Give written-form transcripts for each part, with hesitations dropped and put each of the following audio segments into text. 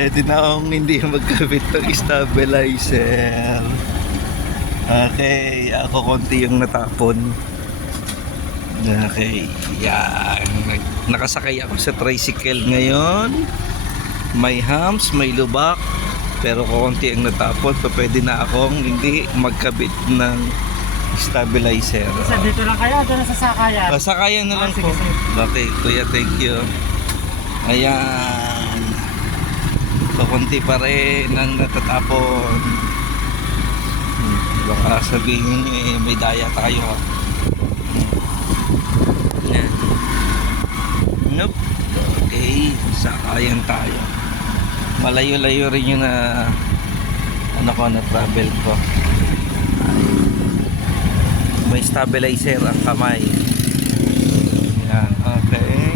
Pwede na akong hindi magkabit ng stabilizer. Okay, ako konti yung natapon. Okay, yan. Nakasakay ako sa tricycle ngayon. May humps, may lubak. Pero konti ang natapon. Pwede na akong hindi magkabit ng stabilizer. Isa dito lang kayo, doon sa sakayan. Sakayan na lang sige, po. sige. Okay, kuya, thank you. Ayan. So, konti pa rin ang natatapon. Baka sabihin nyo may daya tayo. Yan. Nope. Okay, sakayan tayo. Malayo-layo rin yun na na travel ko. May stabilizer ang kamay. Yan, okay.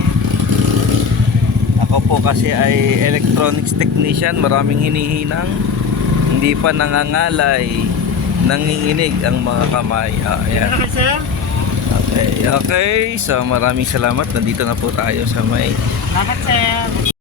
Ako po kasi ay electronics technician. Maraming hinihinang. Hindi pa nangangalay. Nanginginig ang mga kamay. Ayan. Okay, sir? Okay. So maraming salamat. Nandito na po tayo sa may Salamat, sir.